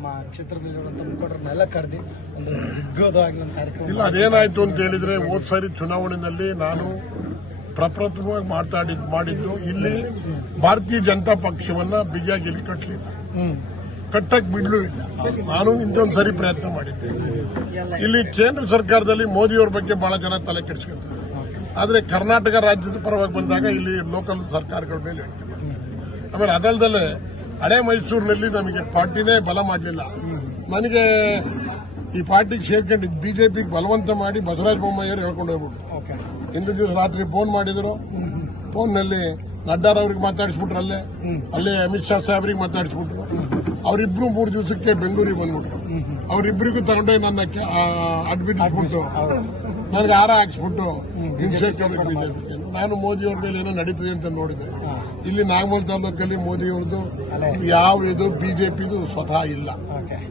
ನಮ್ಮ ಕ್ಷೇತ್ರದಲ್ಲಿರುವಂತಹ ಮುಖಂಡರನ್ನೆಲ್ಲ ಕರೆದಿ ಒಂದು ದಿಗ್ಗಜವಾಗಿ ಒಂದು ಕಾರ್ಯಕ್ರಮ ಇಲ್ಲ. ಅದೇನಾಯ್ತು ಅಂತ ಹೇಳಿದ್ರೆ ಹೋದ್ ಸಾರಿ ಚುನಾವಣೆಯಲ್ಲಿ ನಾನು ಪ್ರಪ್ರಥಮವಾಗಿ ಮಾಡಿದ್ದು ಇಲ್ಲಿ ಭಾರತೀಯ ಜನತಾ ಪಕ್ಷವನ್ನ ಬಿಗಿಯಾಗಿ ಇಲ್ಲಿ ಕಟ್ಟಲಿಲ್ಲ, ಕಟ್ಟಕ್ ಬಿಡ್ಲೂ ಇಲ್ಲ. ನಾನು ಇಂಥೊಂದು ಸರಿ ಪ್ರಯತ್ನ ಮಾಡಿದ್ದೆ. ಇಲ್ಲಿ ಕೇಂದ್ರ ಸರ್ಕಾರದಲ್ಲಿ ಮೋದಿಯವರ ಬಗ್ಗೆ ಬಹಳ ಜನ ತಲೆ ಕೆಡಿಸ್ಕೊಳ್ತಾರೆ, ಆದ್ರೆ ಕರ್ನಾಟಕ ರಾಜ್ಯದ ಪರವಾಗಿ ಬಂದಾಗ ಇಲ್ಲಿ ಲೋಕಲ್ ಸರ್ಕಾರಗಳ ಮೇಲೆ ಆಮೇಲೆ ಅದಲ್ಲದೆ ಹಳೆ ಮೈಸೂರಿನಲ್ಲಿ ನಮಗೆ ಪಾರ್ಟಿನೇ ಬಲ ಮಾಡಲಿಲ್ಲ. ನನಗೆ ಈ ಪಾರ್ಟಿಗೆ ಸೇರ್ಕೊಂಡಿದ್ದು ಬಿಜೆಪಿಗೆ ಬಲವಂತ ಮಾಡಿ ಬಸವರಾಜ ಬೊಮ್ಮಾಯಿಯವರು ಹೇಳ್ಕೊಂಡು ಹೋಗ್ಬಿಟ್ಟು ಇಂದು ದಿವಸ ರಾತ್ರಿ ಫೋನ್ ಮಾಡಿದ್ರು. ಫೋನ್ನಲ್ಲಿ ನಡ್ಡಾರವ್ರಿಗೆ ಮಾತಾಡಿಸ್ಬಿಟ್ರು, ಅಲ್ಲೇ ಅಮಿತ್ ಶಾ ಸಾಹೇಬ್ರಿಗೆ ಮಾತಾಡಿಸ್ಬಿಟ್ರು. ಅವರಿಬ್ರು 3 ದಿವಸಕ್ಕೆ ಬೆಂಗಳೂರಿಗೆ ಬಂದ್ಬಿಟ್ರು. ಅವರಿಬ್ಬರಿಗೂ ತಗೊಂಡೆ ನನ್ನ ಅಡ್ಬಿಟ್ಬಿಟ್ಟು ನನಗೆ ಹಾರ ಹಾಕ್ಸ್ಬಿಟ್ಟು ಬಿಜೆಪಿ. ನಾನು ಮೋದಿಯವ್ರ ಮೇಲೆ ಏನೋ ನಡೀತದೆ ಅಂತ ನೋಡಿದೆ. ಇಲ್ಲಿ ನಾಗಮಲ್ ತಾಲೂಕಲ್ಲಿ ಮೋದಿಯವ್ರದ್ದು ಯಾವ ಇದು ಬಿಜೆಪಿದು ಸ್ವತಃ ಇಲ್ಲ.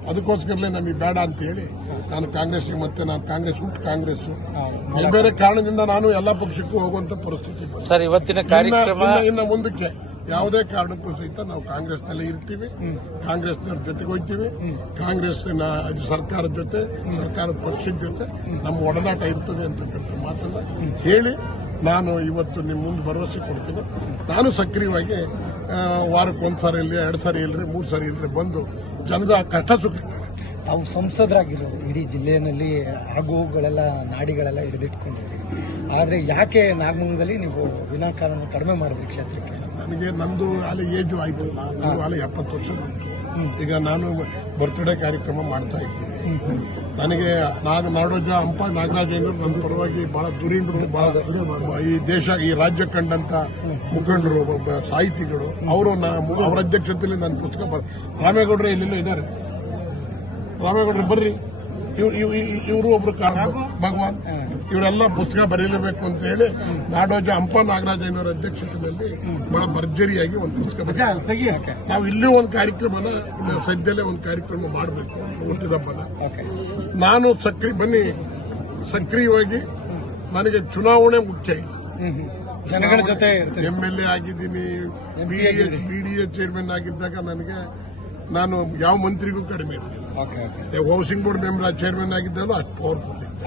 ಅದಕ್ಕೋಸ್ಕರಲೇ ನಮಗೆ ಬೇಡ ಅಂತ ಹೇಳಿ ನಾನು ಕಾಂಗ್ರೆಸ್ಗೆ ಮತ್ತೆ ನಾನು ಕಾಂಗ್ರೆಸ್ ಕಾಂಗ್ರೆಸ್ ಬೇರೆ ಕಾರಣದಿಂದ ನಾನು ಎಲ್ಲಾ ಪಕ್ಷಕ್ಕೂ ಹೋಗುವಂತ ಪರಿಸ್ಥಿತಿ ಸರ್. ಇವತ್ತಿನ ಕಾರ್ಯಕ್ರಮ ಇನ್ನು ಮುಂದಕ್ಕೆ ಯಾವುದೇ ಕಾರಣಕ್ಕೂ ಸಹಿತ ನಾವು ಕಾಂಗ್ರೆಸ್ನಲ್ಲಿ ಇರ್ತೀವಿ, ಕಾಂಗ್ರೆಸ್ನವ್ರ ಜೊತೆಗೆ ಹೋಗ್ತೀವಿ. ಕಾಂಗ್ರೆಸ್ನ ಸರ್ಕಾರದ ಜೊತೆ, ಸರ್ಕಾರದ ಪಕ್ಷದ ಜೊತೆ ನಮ್ಮ ಒಡನಾಟ ಇರ್ತದೆ ಅಂತಕ್ಕಂಥ ಮಾತನ್ನ ಹೇಳಿ ನಾನು ಇವತ್ತು ನಿಮ್ಮ ಮುಂದೆ ಭರವಸೆ ಕೊಡ್ತೀನಿ. ನಾನು ಸಕ್ರಿಯವಾಗಿ ವಾರಕ್ಕೆ 1 ಸಾರಿ ಇಲ್ಲರಿ, 2 ಸಾರಿ ಇಲ್ಲರಿ, 3 ಸಾರಿ ಇಲ್ಲರಿ ಬಂದು ಜನದ ಕಷ್ಟ ಸುಖ. ತಾವು ಸಂಸದರಾಗಿರೋರು, ಇಡೀ ಜಿಲ್ಲೆಯಲ್ಲಿ ಆಗುಗಳೆಲ್ಲ ನಾಡಿಗಳೆಲ್ಲ ಹಿಡಿದಿಟ್ಕೊಂಡಿರಿ. ಆದರೆ ಯಾಕೆ ನಾಗಮಂಗಲದಲ್ಲಿ ನೀವು ವಿನಾಕಾರಣ ಕಡಿಮೆ ಮಾಡಿದ್ರಿ ಕ್ಷೇತ್ರಕ್ಕೆ? ನನಗೆ ನಂದು ಅಲ್ಲಿ ಏಜು ಆಯ್ತು, ನಂದು ಅಲ್ಲಿ 70 ವರ್ಷ ಬಂತು. ಈಗ ನಾನು ಬರ್ತ್ಡೇ ಕಾರ್ಯಕ್ರಮ ಮಾಡ್ತಾ ಇದ್ದೀನಿ. ನನಗೆ ನಾಡೋಜ ಹಂಪ ನಾಗರಾಜೇಂದ್ರ ನನ್ನ ಪರವಾಗಿ ಬಹಳ ದುರೀಣರು, ಬಹಳ ಈ ದೇಶ ಈ ರಾಜ್ಯ ಕಂಡಂತ ಮುಖಂಡರು, ಸಾಹಿತಿಗಳು, ಅವರು ಅವರ ಅಧ್ಯಕ್ಷತೆಯಲ್ಲಿ ನನ್ನ ಪುಸ್ತಕ ರಾಮೇಗೌಡರು ಎಲ್ಲೆಲ್ಲೋ ಇದ್ದಾರೆ. ರಾಮೇಗೌಡರು ಬರ್ರಿ, ಇವರು ಒಬ್ರು ಭಗವಾನ್, ಇವರೆಲ್ಲ ಪುಸ್ತಕ ಬರೀಲೇಬೇಕು ಅಂತ ಹೇಳಿ ನಾಡೋಜ ಹಂಪ ನಾಗರಾಜಯ್ಯನವರ ಅಧ್ಯಕ್ಷತೆಯಲ್ಲಿ ಬಹಳ ಭರ್ಜರಿಯಾಗಿ ಒಂದು ಪುಸ್ತಕ ಬರೀತಾರೆ. ನಾವು ಇಲ್ಲೂ ಒಂದು ಕಾರ್ಯಕ್ರಮನ ಸದ್ಯದಲ್ಲೇ ಒಂದು ಕಾರ್ಯಕ್ರಮ ಮಾಡಬೇಕು, ಹುಟ್ಟಿದಬ್ಬನ. ನಾನು ಸಕ್ರಿಯವಾಗಿ ನನಗೆ ಚುನಾವಣೆ ಮುಖ್ಯ ಇಲ್ಲ. ಜನಗಳ ಜೊತೆ MLA ಆಗಿದ್ದೀನಿ, BDA ಚೇರ್ಮನ್ ಆಗಿದ್ದಾಗ ನಾನು ಯಾವ ಮಂತ್ರಿಗೂ ಕಡಿಮೆ ಇರಲಿಲ್ಲ. ಹೌಸಿಂಗ್ ಬೋರ್ಡ್ ಮೆಂಬರ್ ಚೇರ್ಮನ್ ಆಗಿದ್ದಾಗ ಅಷ್ಟು ಪವರ್ಫುಲ್ ಇತ್ತು.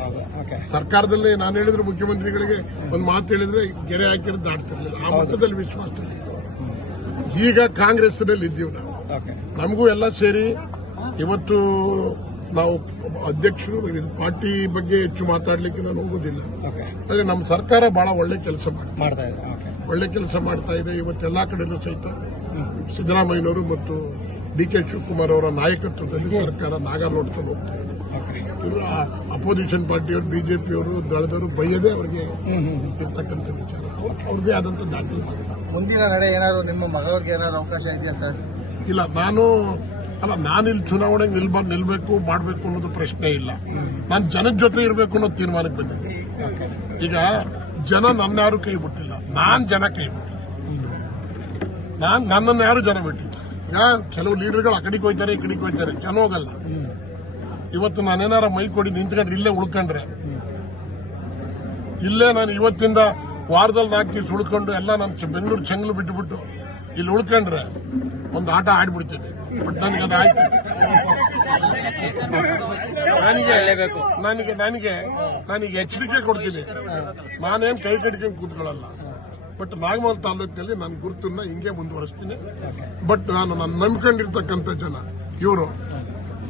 ಸರ್ಕಾರದಲ್ಲಿ ನಾನು ಹೇಳಿದ್ರೆ ಮುಖ್ಯಮಂತ್ರಿಗಳಿಗೆ ಒಂದು ಮಾತು ಹೇಳಿದ್ರೆ ಗೆರೆ ಹಾಕಿರೋದು ದಾಟ್ತಿರ್ಲಿಲ್ಲ. ಆ ಮಟ್ಟದಲ್ಲಿ ವಿಶ್ವಾಸದಲ್ಲಿತ್ತು. ಈಗ ಕಾಂಗ್ರೆಸ್ನಲ್ಲಿ ಇದ್ದೀವಿ ನಾವು. ನಮಗೂ ಎಲ್ಲ ಸೇರಿ ಇವತ್ತು ನಾವು ಅಧ್ಯಕ್ಷರು ಪಾರ್ಟಿ ಬಗ್ಗೆ ಹೆಚ್ಚು ಮಾತಾಡ್ಲಿಕ್ಕೆ ನಾನು ಹೋಗೋದಿಲ್ಲ. ಆದರೆ ನಮ್ಮ ಸರ್ಕಾರ ಬಹಳ ಒಳ್ಳೆ ಕೆಲಸ ಮಾಡ್ತಾ ಇದೆ. ಇವತ್ತೆಲ್ಲಾ ಕಡೆಯೂ ಸಹಿತ ಸಿದ್ದರಾಮಯ್ಯನವರು ಮತ್ತು DK ಶಿವಕುಮಾರ್ ಅವರ ನಾಯಕತ್ವದಲ್ಲಿ ಸರ್ಕಾರ ನಾಗಾಲೋಡ್ಕೊಂಡು ಹೋಗ್ತಾ ಇದೆ. ಇವರು ಅಪೋಸಿಷನ್ ಪಾರ್ಟಿಯವರು, ಬಿಜೆಪಿಯವರು, ದಳದವರು ಬೈಯದೆ ಅವರಿಗೆ ಇರ್ತಕ್ಕಂಥ ವಿಚಾರ, ಅವ್ರದ್ದೇ ಆದಂತ ದಾಖಲೆ. ಮುಂದಿನ ನಡೆ ಏನಾದ್ರು ನಿಮ್ಮ ಮಗವ್ರಿಗೆ ಏನಾದ್ರು ಅವಕಾಶ ಇದೆಯಾ ಸರ್? ಇಲ್ಲ, ನಾನಿಲ್ಲಿ ಚುನಾವಣೆಗೆ ನಿಲ್ಬೇಕು ಮಾಡಬೇಕು ಅನ್ನೋದು ಪ್ರಶ್ನೆ ಇಲ್ಲ. ನಾನು ಜನದ ಜೊತೆ ಇರಬೇಕು ಅನ್ನೋ ತೀರ್ಮಾನಕ್ಕೆ ಬಂದಿದ್ದೀನಿ. ಈಗ ಜನ ನನ್ನ ಯಾರು ಕೈ ಬಿಟ್ಟಿಲ್ಲ, ನಾನ್ ಜನ ಕೈ ಬಿಟ್ಟಿಲ್ಲ. ನನ್ನನ್ನು ಯಾರು ಜನ ಬಿಟ್ಟಿಲ್ಲ. ಈಗ ಕೆಲವು ಲೀಡರ್ಗಳು ಆ ಕಡೆಗೆ ಹೋಗ್ತಾರೆ, ಈ ಕಡೆಗೆ ಹೋಗ್ತಾರೆ, ಜನ ಹೋಗಲ್ಲ. ಇವತ್ತು ನಾನೇನಾರ ಮೈ ಕೊಡಿ ನಿಂತ್ಕೊಂಡ್ರೆ ಇಲ್ಲೇ ಉಳ್ಕೊಂಡ್ರೆ, ಇಲ್ಲೇ ನಾನು ಇವತ್ತಿಂದ ವಾರದಲ್ಲಿ 4 ದಿವಸ ಉಳ್ಕೊಂಡು ಎಲ್ಲ ನಾನು ಬೆಂಗಳೂರು ಚೆಂಗ್ಲು ಬಿಟ್ಟುಬಿಟ್ಟು ಇಲ್ಲಿ ಉಳ್ಕೊಂಡ್ರೆ ಒಂದು ಆಟ ಆಡ್ಬಿಡ್ತೀನಿ. ಬಟ್ ನನಗೆ ಅದಾಯ್ತು. ನನಗೆ ಎಚ್ಚರಿಕೆ ಕೊಡ್ತೀನಿ. ನಾನೇನು ಕೈ ಕಟ್ಕೊಂಡು ಕೂತ್ಕೊಳ್ಳಲ್ಲ. ಬಟ್ ನಾಗಮಲ್ ತಾಲೂಕಿನಲ್ಲಿ ನನ್ನ ಗುರುತನ್ನ ಹಿಂಗೆ ಮುಂದುವರಿಸ್ತೀನಿ. ಬಟ್ ನಾನು ನಂಬ್ಕೊಂಡಿರ್ತಕ್ಕಂಥ ಜನ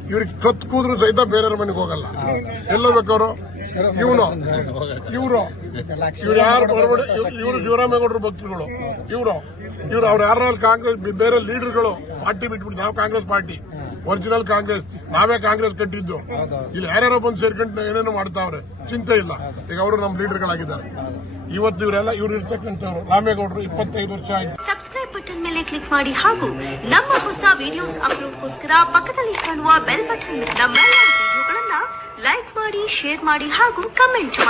ಇವ್ರಿಗೆ ಕತ್ ಕೂದ್ರು ಸಹಿತ ಬೇರೆಯವ್ರ ಮನೆಗೆ ಹೋಗಲ್ಲ. ಎಲ್ಲ ಬೇಕವರು ಇವ್ರು ಯಾರು ಬರಬೇಡಿ. ಇವರು ಶಿವರಾಮೇಗೌಡರ ಭಕ್ತರುಗಳು. ಇವ್ರು ಅವ್ರು ಯಾರು ಕಾಂಗ್ರೆಸ್ ಬೇರೆ ಲೀಡರ್ಗಳು ಪಾರ್ಟಿ ಬಿಟ್ಬಿಟ್ಟು ನಾವು ಕಾಂಗ್ರೆಸ್ ಪಾರ್ಟಿ, ಒರಿಜಿನಲ್ ಕಾಂಗ್ರೆಸ್, ನಾವೇ ಕಾಂಗ್ರೆಸ್ ಕಟ್ಟಿದ್ದು. ಇಲ್ಲಿ ಯಾರ್ಯಾರೋ ಬಂದು ಸೇರ್ಕೊಂಡು ಏನೇನೋ ಮಾಡ್ತಾವ್ರೆ, ಚಿಂತೆ ಇಲ್ಲ. ಈಗ ಅವರು ನಮ್ಮ ಲೀಡರ್ಗಳಾಗಿದ್ದಾರೆ. ಇವತ್ತು ಇವರು ಇರ್ತಕ್ಕಂಥವ್ರು ರಾಮೇಗೌಡರು 25 ವರ್ಷ ಆಯ್ತು. ಸಬ್ಸ್ಕ್ರೈಬ್ ಬಟನ್ ಮೇಲೆ ಕ್ಲಿಕ್ ಮಾಡಿ ಹಾಗೂ ನಮ್ಮ ಹೊಸ ವಿಡಿಯೋಸ್ ಅಪ್ಲೋಡ್ಗೋಸ್ಕರ ಪಕ್ಕದಲ್ಲಿ ಕಾಣುವ ಬೆಲ್ ಬಟನ್ ನಮ್ಮೆಲ್ಲ ವಿಡಿಯೋಗಳನ್ನ ಲೈಕ್ ಮಾಡಿ, ಶೇರ್ ಮಾಡಿ ಹಾಗೂ ಕಮೆಂಟ್ ಮಾಡಿ.